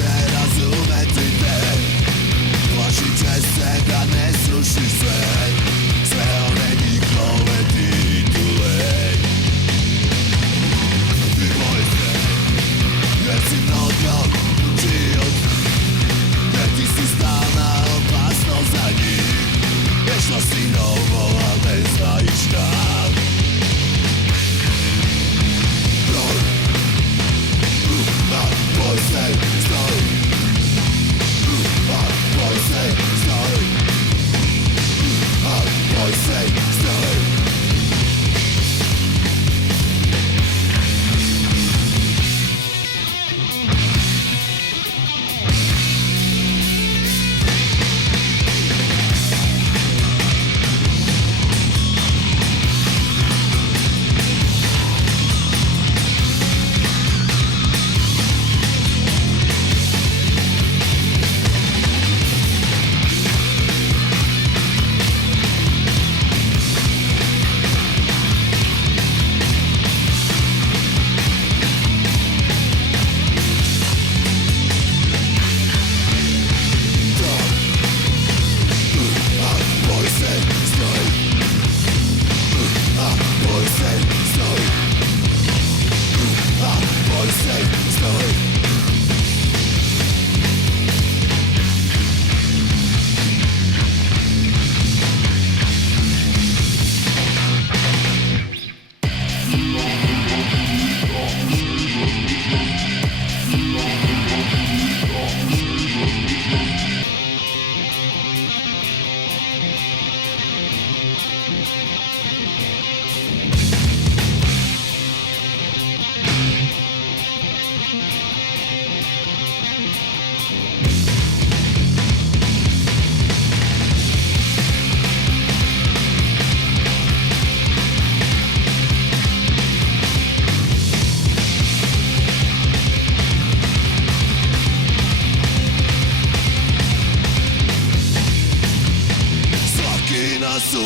razumeti te. Plašite se da ne srušiš sve one njihove titule. Ti boj se, jer si mnogo učio, jer ti si stalna opasnost za njih. Vječno si novo, al ne znaš šta. Boj se, stoj. Boj se, stoj. Boj se, stoj.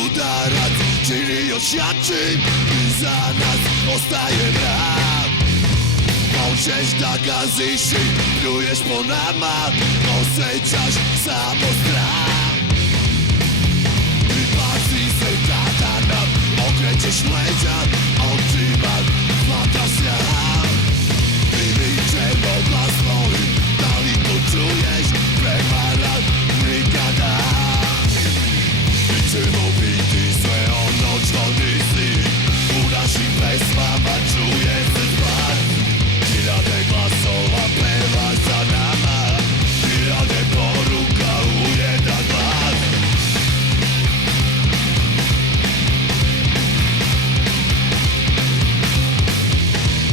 Udarac čini još jačim, iza nas ostaje mrak. Hoćeš da gaziš i pljuješ po nama, osjećaš samo strah. I pazi se kada nam okrećeš leđa, očima hvata sjaj. I vičemo glasno i da li to čuješ, prevaran nikada. Ćemo biti sve ono što nisi, u našim pesmama čuje se zvar. Hiljade glasova peva za nama, hiljade poruka u jedan glas.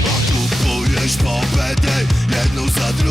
A kupuješ pobede jednu za drugu,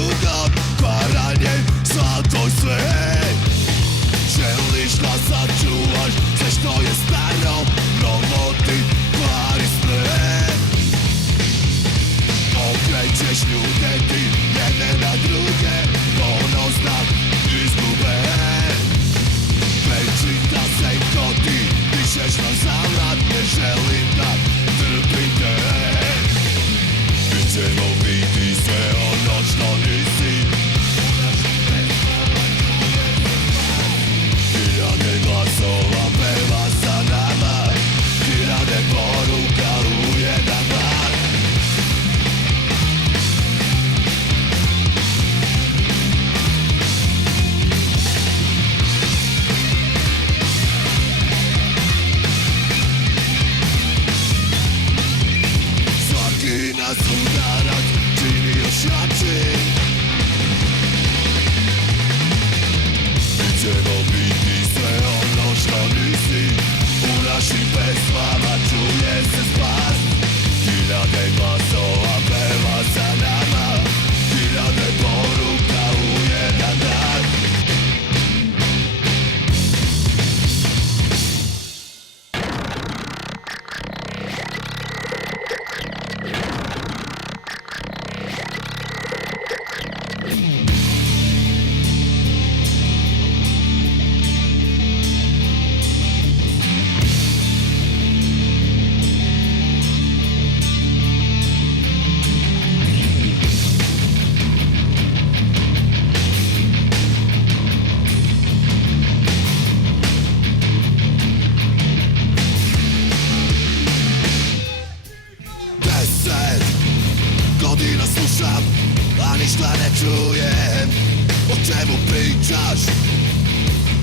Czemu pričaš?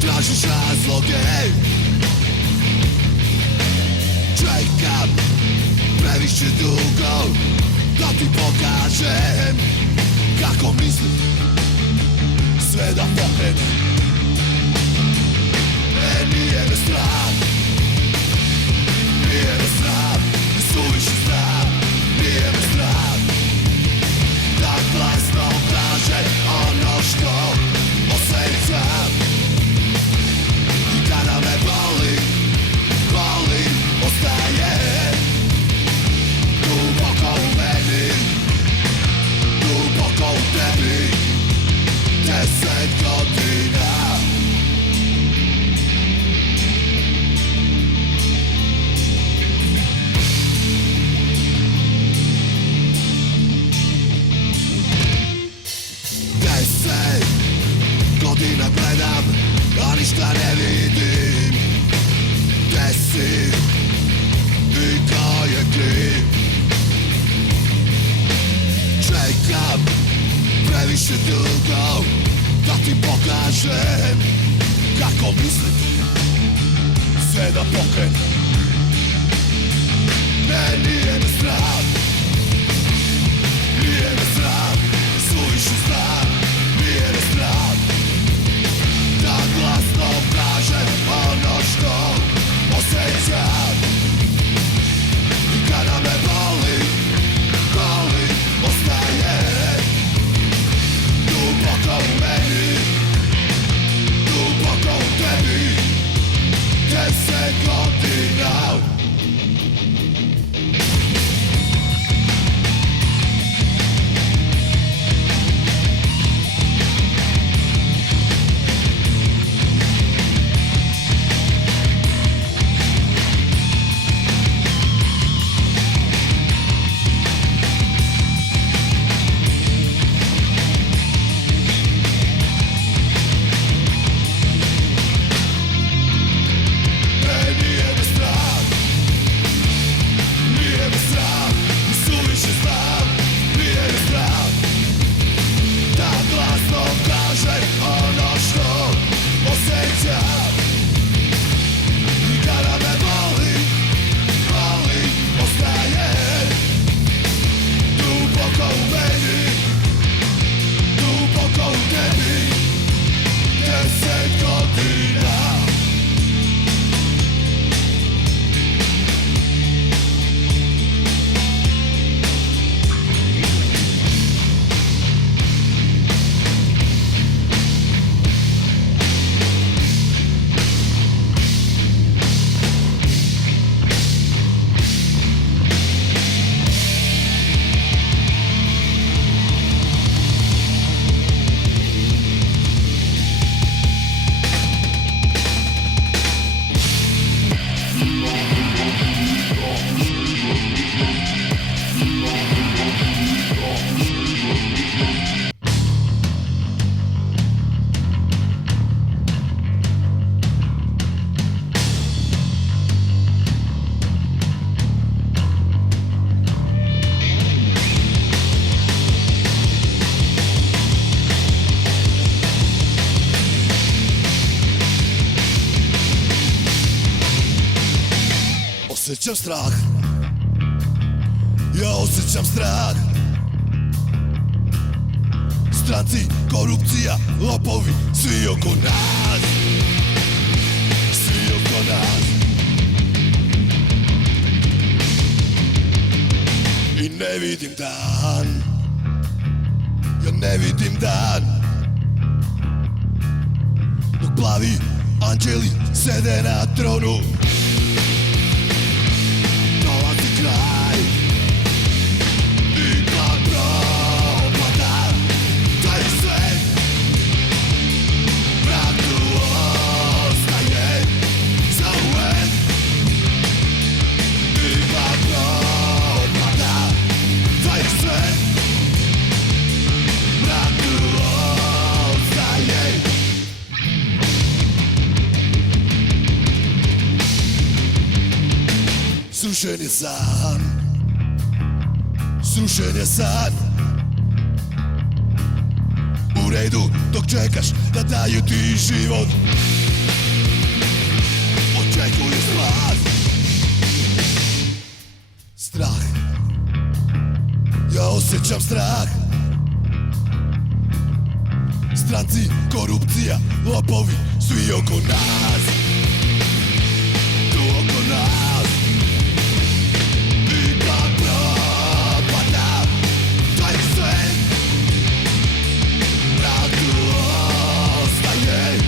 Tražiš razloge. Čekam previše dugo da ti pokažem kako mislim sve da pokrenem. Nije me strah, nije me strah, suviše strah, nije me strah da glasno kažem ono što osjećam. I kada me boli, boli, ostaje duboko u meni, duboko u tebi, 10 godina. Godina gledam, a ništa ne vidim. Gde si i ko je kriv? Čekam previše dugo da ti pokažem kako mislim sve da pokrenem. Nije me strah, nije me strah, suviše strah, nije me strah da glasno kažem ono što osjećam. I kada me boli, boli, ostaje duboko u meni, duboko u tebi, 10 godina. Osjećam strah, ja osjećam strah. Stranci, korupcija, lopovi, svi oko nas, svi oko nas. I ne vidim dan, ja ne vidim dan, dok plavi anđeli sede na tronu. Kraj i kad propada taj svet, mrak tu ostaje zauvek. I kad propada taj svet, mrak tu ostaje. Srušen je san, srušen je san. redu dok čekaš da daju ti život. Očekuješ spas. Strah, ja osjećam strah. Stranci, korupcija, lopovi, svi oko nas. Tu oko nas. I kad propada taj svet, mrak tu ostaje.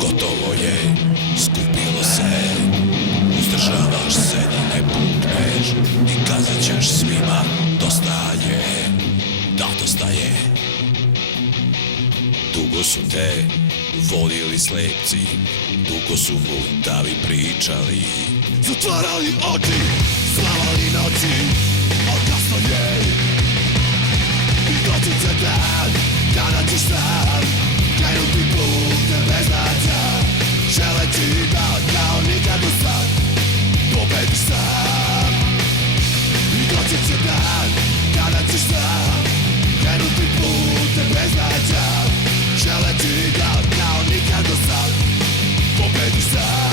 Gotovo je, skupilo se. Uzdržavaš se da ne pukneš i kazat ćeš svima dosta je. Da, dosta je. Dugo su te vodili slepci, dugo su mutavi pričali, zatvarali oči, spavali noći, al kasno je. I doći će dan, kada ćeš sam krenuti putem bez značaja, želeći da kao nikad do sad pobediš sam. I doći će dan, kada ćeš sam krenuti putem bez značaja, želeći da kao nikad do sad pobediš sam.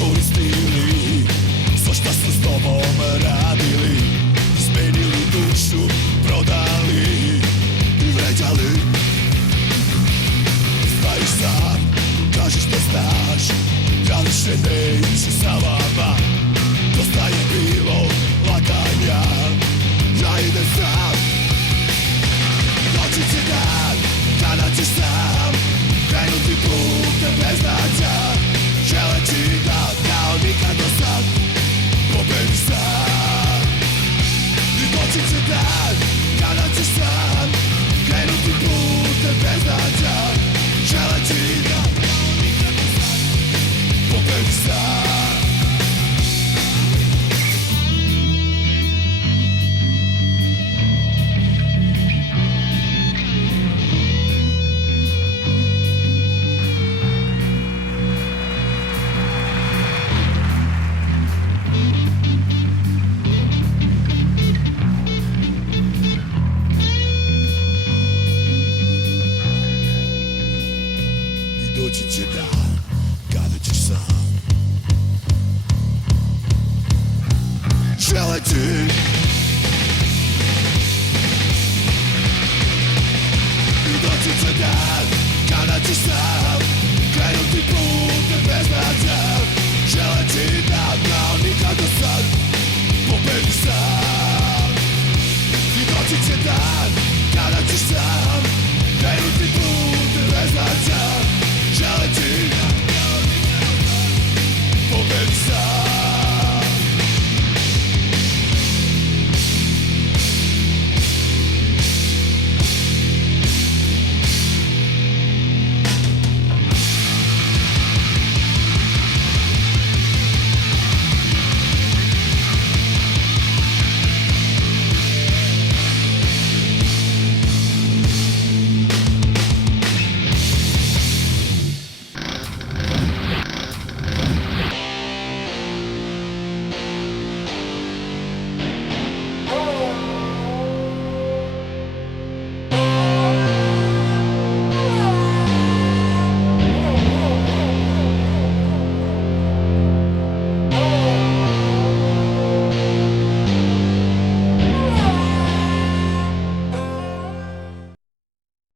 Koristili sve šta su s tobom radili, izmenili dušu, prodali i vređali. Stajiš sam, kažeš da znaš, ja više neću sa vama. Dosta je bilo laganja, ja idem sam. Doći će dan, kada ćeš sam krenuti putem bez značaja, želeći da kao nikad do sad pobediš sam. I doći će dan, kada ćeš sam krenuti putem bez značaja, želeći da kao nikad do sad pobediš sam. Doći će dan, kada ćeš sam želeći. I doći će dan, kada ćeš sam krenuti putem bez značaja, želeći da kao nikad do sad pobediš sam. I doći će dan, kada ćeš sam